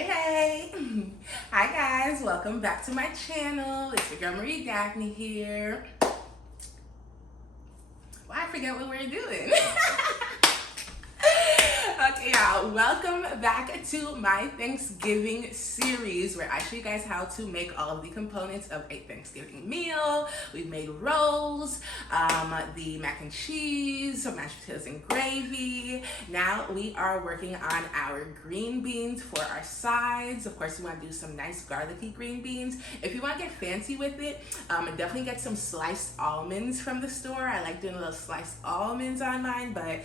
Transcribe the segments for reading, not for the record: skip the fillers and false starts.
Hey! Hi guys, welcome back to my channel. It's your girl Marie Daphne here. Why I forget what we're doing. Okay, y'all, welcome back to my Thanksgiving series where I show you guys how to make all of the components of a Thanksgiving meal. We've made rolls, the mac and cheese, some mashed potatoes and gravy. Now we are working on our green beans for our sides. Of course, we want to do some nice garlicky green beans. If you want to get fancy with it, definitely get some sliced almonds from the store. I like doing little sliced almonds on mine, but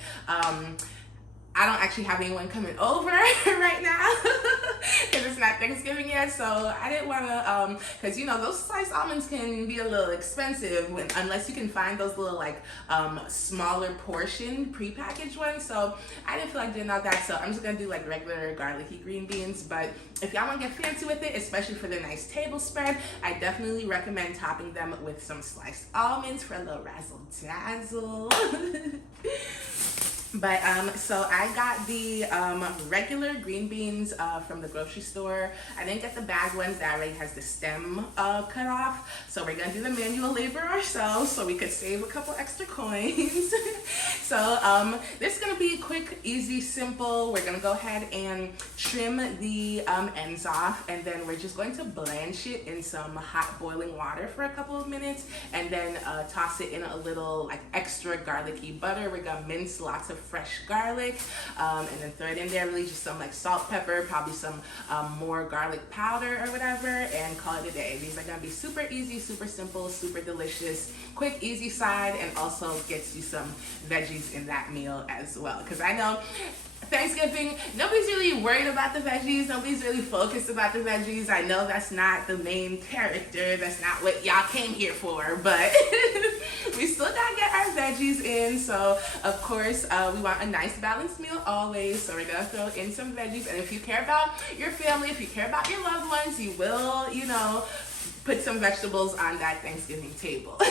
I don't actually have anyone coming over right now because it's not Thanksgiving yet, so I didn't want to, because you know those sliced almonds can be a little expensive unless you can find those little like smaller portion prepackaged ones. So I didn't feel like doing all that, so I'm just gonna do like regular garlicky green beans. But if y'all want to get fancy with it, especially for the nice table spread, I definitely recommend topping them with some sliced almonds for a little razzle dazzle. But so I got the regular green beans from the grocery store. I didn't get the bag ones that already has the stem cut off. So we're gonna do the manual labor ourselves so we could save a couple extra coins. So this is gonna be quick, easy, simple. We're gonna go ahead and trim the ends off, and then we're just going to blanch it in some hot boiling water for a couple of minutes, and then toss it in a little like extra garlicky butter. We're gonna mince lots of fresh garlic, and then throw it in there, really just some like salt, pepper, probably some more garlic powder or whatever, and call it a day. These are gonna be super easy, super simple, super delicious, quick, easy side, and also gets you some veggies in that meal as well. Because I know Thanksgiving, nobody's really worried about the veggies. Nobody's really focused about the veggies. I know that's not the main character. That's not what y'all came here for, but we still gotta get our veggies in. So of course, we want a nice balanced meal always. So we're gonna throw in some veggies. And if you care about your family, if you care about your loved ones, you will, you know, put some vegetables on that Thanksgiving table.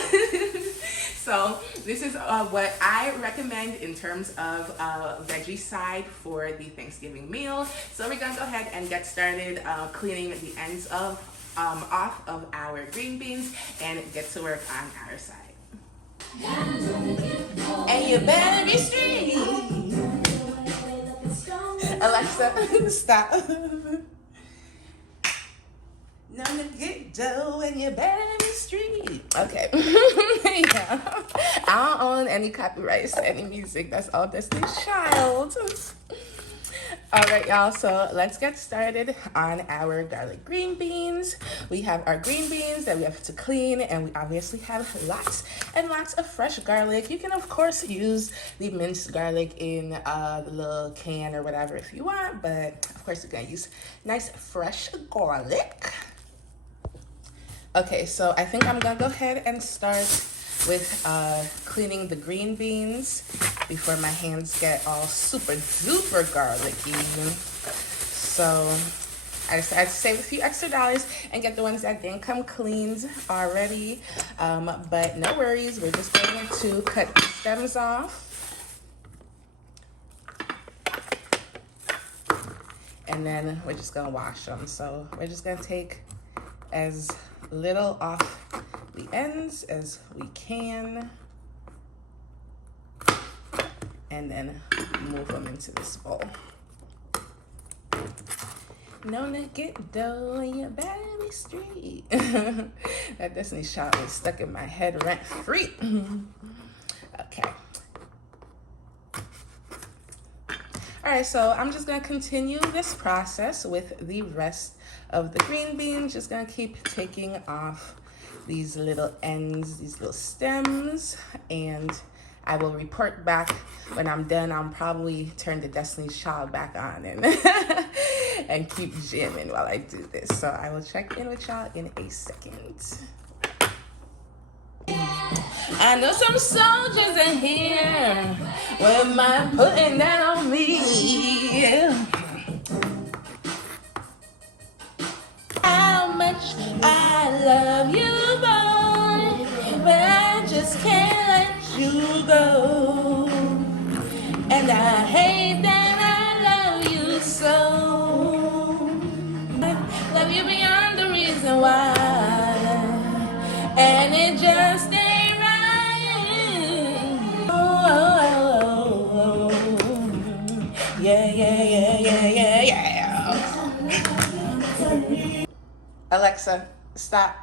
So this is what I recommend in terms of veggie side for the Thanksgiving meal. So we're gonna go ahead and get started cleaning the ends of off of our green beans and get to work on our side. And you better be straight. Alexa, stop. No to get dough and you better be street. Okay. Yeah. I don't own any copyrights to any music. That's all Destiny's Child. All right, y'all. So let's get started on our garlic green beans. We have our green beans that we have to clean, and we obviously have lots and lots of fresh garlic. You can, of course, use the minced garlic in the little can or whatever if you want, but of course, you're gonna use nice fresh garlic. Okay, so I think I'm gonna go ahead and start with cleaning the green beans before my hands get all super duper garlicky. So I decided to save a few extra dollars and get the ones that didn't come cleaned already. But no worries, we're just going to cut the stems off. And then we're just gonna wash them. So we're just gonna take as little off the ends as we can, and then move them into this bowl. No nugget dough and you better be straight. That Destiny's Child was stuck in my head rent free. Okay. All right, so I'm just gonna continue this process with the rest of the green beans. Just gonna keep taking off these little ends, these little stems, and I will report back when I'm done. I'll probably turn the Destiny's Child back on and and keep jamming while I do this. So I will check in with y'all in a second. I know some soldiers in here with my putting that on me. How much I love you, boy, but I just can't let you go. And I hate that I love you so. Alexa, stop.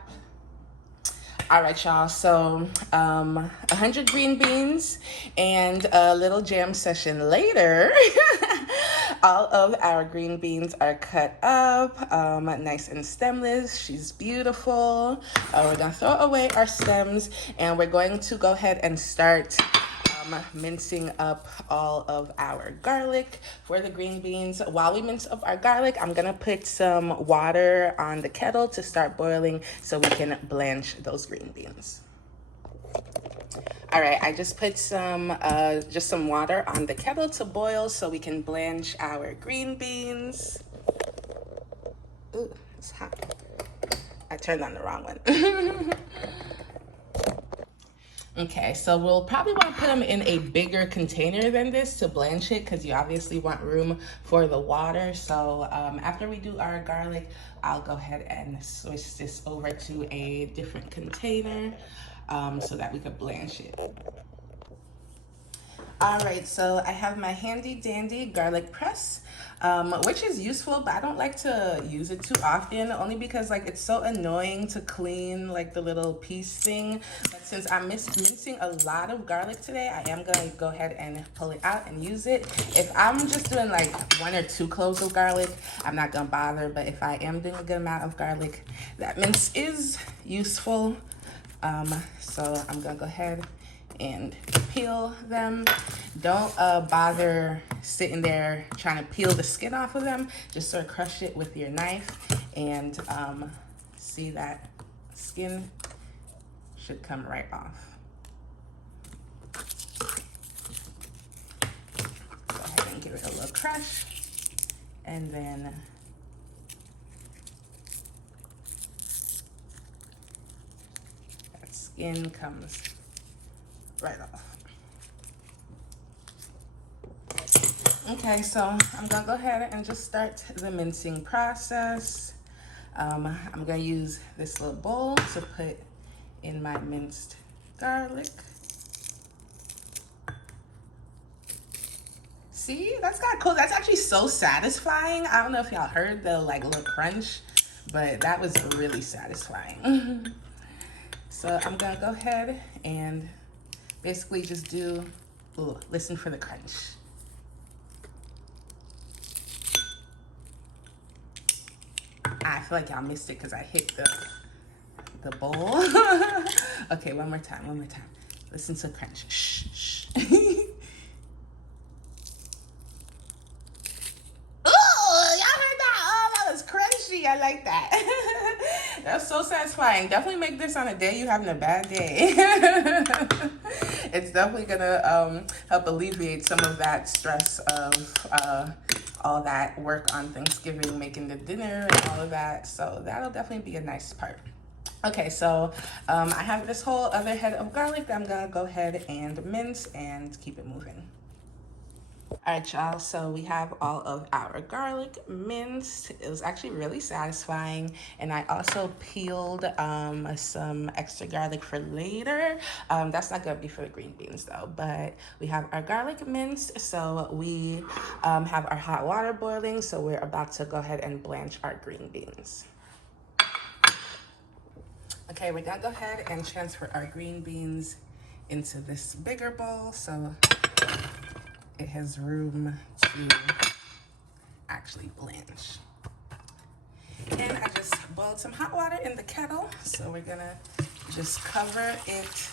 All right, y'all. So 100 green beans and a little jam session later. All of our green beans are cut up, nice and stemless. She's beautiful. We're gonna throw away our stems, and we're going to go ahead and start mincing up all of our garlic for the green beans. While we mince up our garlic, I'm gonna put some water on the kettle to start boiling so we can blanch those green beans. All right, I just put some water on the kettle to boil so we can blanch our green beans. Ooh, it's hot. I turned on the wrong one. Okay, so we'll probably want to put them in a bigger container than this to blanch it, because you obviously want room for the water. So after we do our garlic, I'll go ahead and switch this over to a different container so that we could blanch it. All right, so I have my handy dandy garlic press, which is useful, but I don't like to use it too often, only because like it's so annoying to clean like the little piece thing. But since I'm mincing a lot of garlic today, I am gonna go ahead and pull it out and use it. If I'm just doing like 1 or 2 cloves of garlic, I'm not gonna bother, but if I am doing a good amount of garlic, that mince is useful. So I'm gonna go ahead and peel them. Don't bother sitting there trying to peel the skin off of them. Just sort of crush it with your knife, and see that skin should come right off. Go ahead and give it a little crush, and then that skin comes right off. Okay, so I'm gonna go ahead and just start the mincing process. I'm gonna use this little bowl to put in my minced garlic. See, that's kind of cool. That's actually so satisfying. I don't know if y'all heard the like little crunch, but that was really satisfying. So I'm gonna go ahead and basically just do, ooh, listen for the crunch. I feel like y'all missed it because I hit the bowl. Okay, one more time. Listen to the crunch. Shh, shh. Crunchy. I like that. That's so satisfying. Definitely make this on a day you're having a bad day. It's definitely gonna help alleviate some of that stress of all that work on Thanksgiving, making the dinner and all of that. So that'll definitely be a nice part. Okay, so I have this whole other head of garlic that I'm gonna go ahead and mince and keep it moving. All right, y'all, so we have all of our garlic minced. It was actually really satisfying, and I also peeled some extra garlic for later. That's not gonna be for the green beans though, but we have our garlic minced, so we have our hot water boiling, so we're about to go ahead and blanch our green beans. Okay, we're gonna go ahead and transfer our green beans into this bigger bowl, so it has room to actually blanch. And I just boiled some hot water in the kettle, so we're gonna just cover it,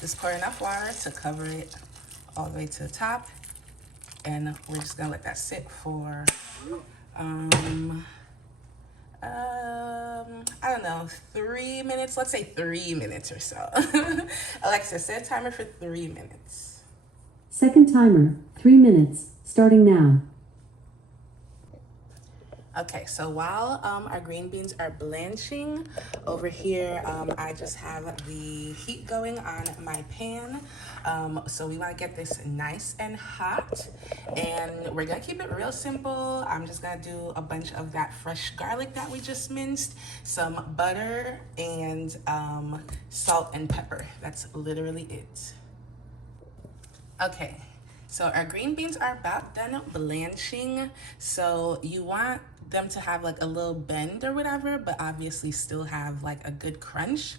just pour enough water to cover it all the way to the top, and we're just gonna let that sit for I don't know, 3 minutes. Let's say 3 minutes or so. Alexa, set a timer for 3 minutes. Second timer, 3 minutes, starting now. Okay, so while our green beans are blanching, over here I just have the heat going on my pan. So we want to get this nice and hot, and we're gonna keep it real simple. I'm just gonna do a bunch of that fresh garlic that we just minced, some butter, and salt and pepper. That's literally it. Okay, So our green beans are about done blanching. So you want them to have like a little bend or whatever, but obviously still have like a good crunch.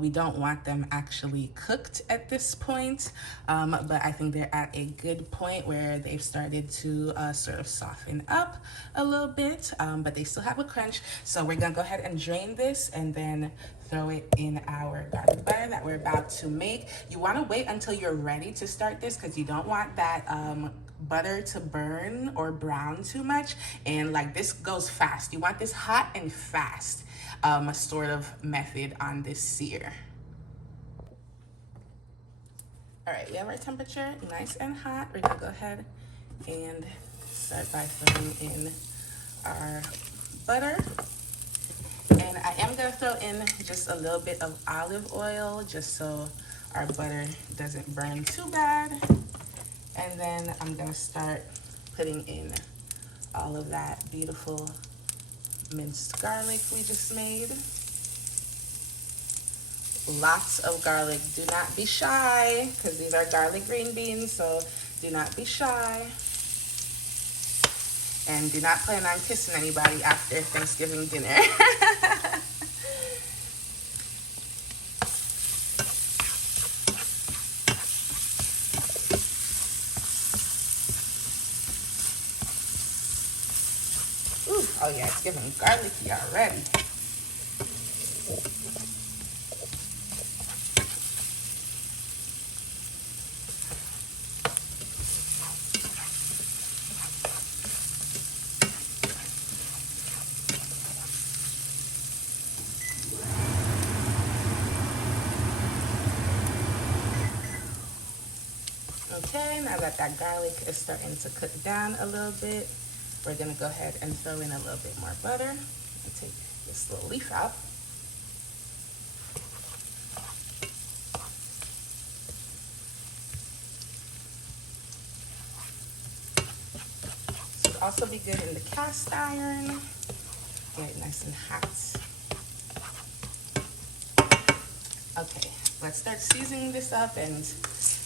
We don't want them actually cooked at this point, but I think they're at a good point where they've started to sort of soften up a little bit, but they still have a crunch. So we're gonna go ahead and drain this and then throw it in our garlic butter that we're about to make. You want to wait until you're ready to start this because you don't want that butter to burn or brown too much, and like this goes fast. You want this hot and fast sort of method on this sear. All right, we have our temperature nice and hot. We're gonna go ahead and start by throwing in our butter. And I am gonna throw in just a little bit of olive oil just so our butter doesn't burn too bad. And then I'm gonna start putting in all of that beautiful minced garlic we just made. Lots of garlic. Do not be shy because these are garlic green beans, so do not be shy. And do not plan on kissing anybody after Thanksgiving dinner. Ooh, oh yeah, it's giving garlicky already. Okay, now that that garlic is starting to cook down a little bit, we're gonna go ahead and throw in a little bit more butter and take this little leaf out. This would also be good in the cast iron. Get it nice and hot. Okay, let's start seasoning this up, and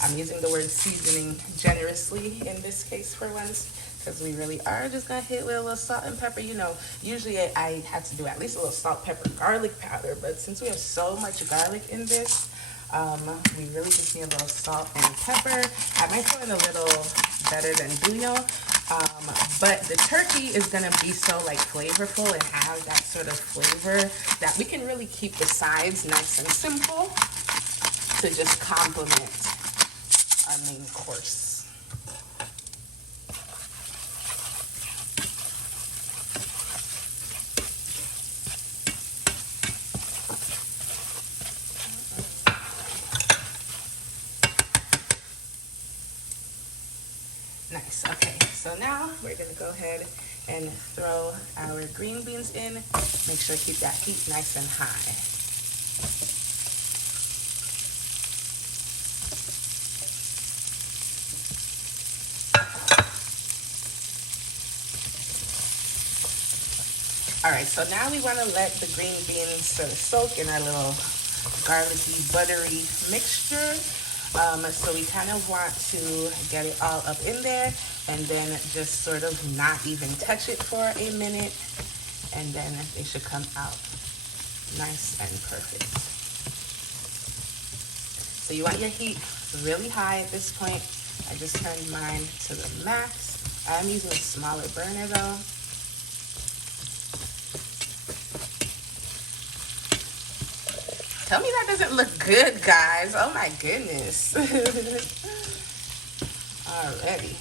I'm using the word seasoning generously in this case for once, because we really are just gonna hit with a little salt and pepper. You know, usually I have to do at least a little salt, pepper, garlic powder, but since we have so much garlic in this, we really just need a little salt and pepper. I might throw in a little better than bouillon, but the turkey is gonna be so like flavorful and have that sort of flavor that we can really keep the sides nice and simple to just complement our main course. Nice, okay, so now we're gonna go ahead and throw our green beans in. Make sure to keep that heat nice and high. All right, so now we wanna let the green beans sort of soak in our little garlicky, buttery mixture. So we kind of want to get it all up in there and then just sort of not even touch it for a minute, and then they should come out nice and perfect. So you want your heat really high at this point. I just turned mine to the max. I'm using a smaller burner though. Tell me that doesn't look good, guys. Oh my goodness. Alrighty.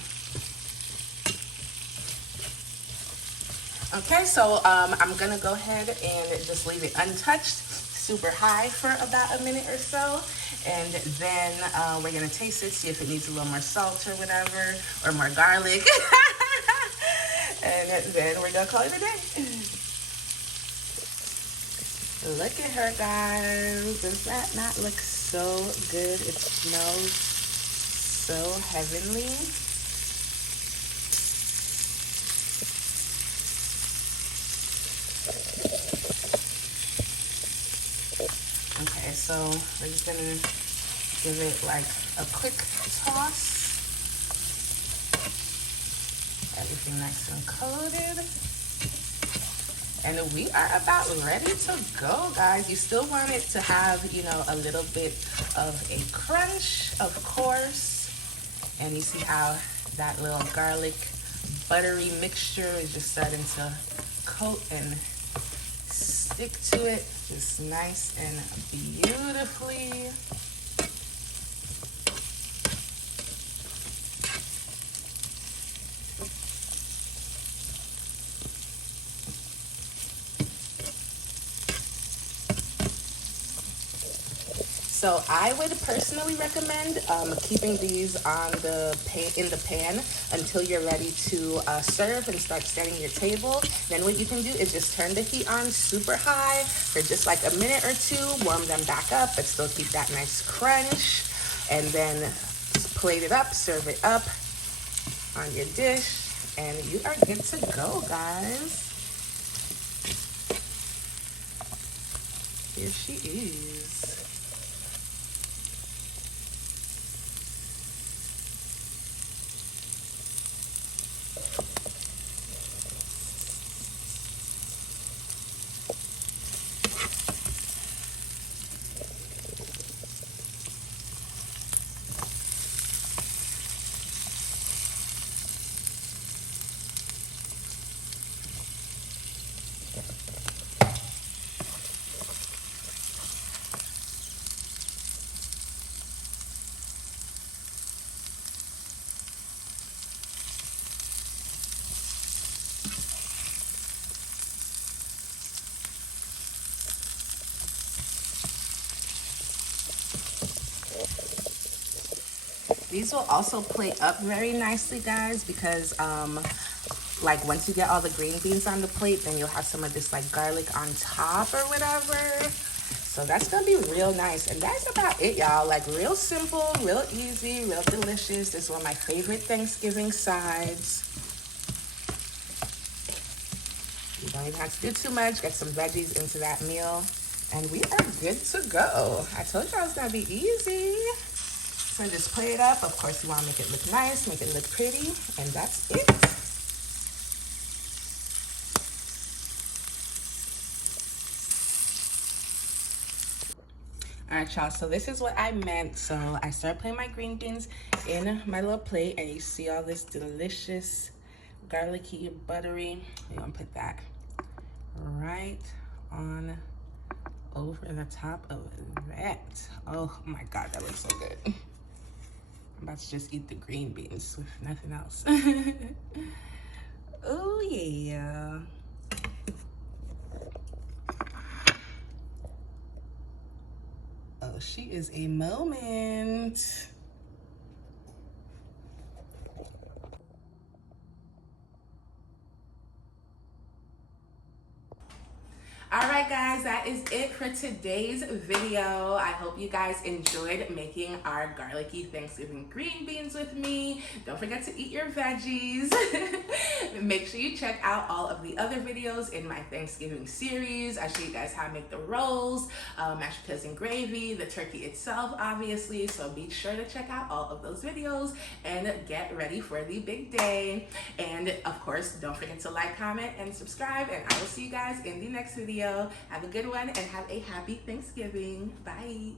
Okay, so I'm gonna go ahead and just leave it untouched, super high for about a minute or so. And then we're gonna taste it, see if it needs a little more salt or whatever, or more garlic. And then we're gonna call it a day. Look at her, guys. Does that not look so good? It smells so heavenly. Okay, so we're just gonna give it like a quick toss. everything nice and coated. And we are about ready to go, guys. You still want it to have, you know, a little bit of a crunch, of course. And you see how that little garlic buttery mixture is just starting to coat and stick to it just nice and beautifully. So I would personally recommend keeping these on the in the pan until you're ready to serve and start setting your table. Then what you can do is just turn the heat on super high for just like a minute or two, warm them back up, but still keep that nice crunch. And then plate it up, serve it up on your dish, and you are good to go, guys. Here she is. These will also plate up very nicely, guys, because like once you get all the green beans on the plate, then you'll have some of this like garlic on top or whatever. So that's gonna be real nice. And that's about it, y'all. Like real simple, real easy, real delicious. This is one of my favorite Thanksgiving sides. You don't even have to do too much. Get some veggies into that meal. And we are good to go. I told y'all it's gonna be easy. So just plate it up. Of course, you want to make it look nice, make it look pretty, and that's it. All right, y'all, so this is what I meant. So I started putting my green beans in my little plate, and you see all this delicious garlicky, buttery. You're gonna put that right on over the top of that. Oh my God, that looks so good. I'm about to just eat the green beans with nothing else. Oh yeah. Oh, she is a moment. All right, guys, that is it for today's video. I hope you guys enjoyed making our garlicky Thanksgiving green beans with me. Don't forget to eat your veggies. Make sure you check out all of the other videos in my Thanksgiving series. I show you guys how to make the rolls, mashed potatoes and gravy, the turkey itself, obviously. So be sure to check out all of those videos and get ready for the big day. And of course, don't forget to like, comment, and subscribe. And I will see you guys in the next video. Have a good one and have a happy Thanksgiving. Bye.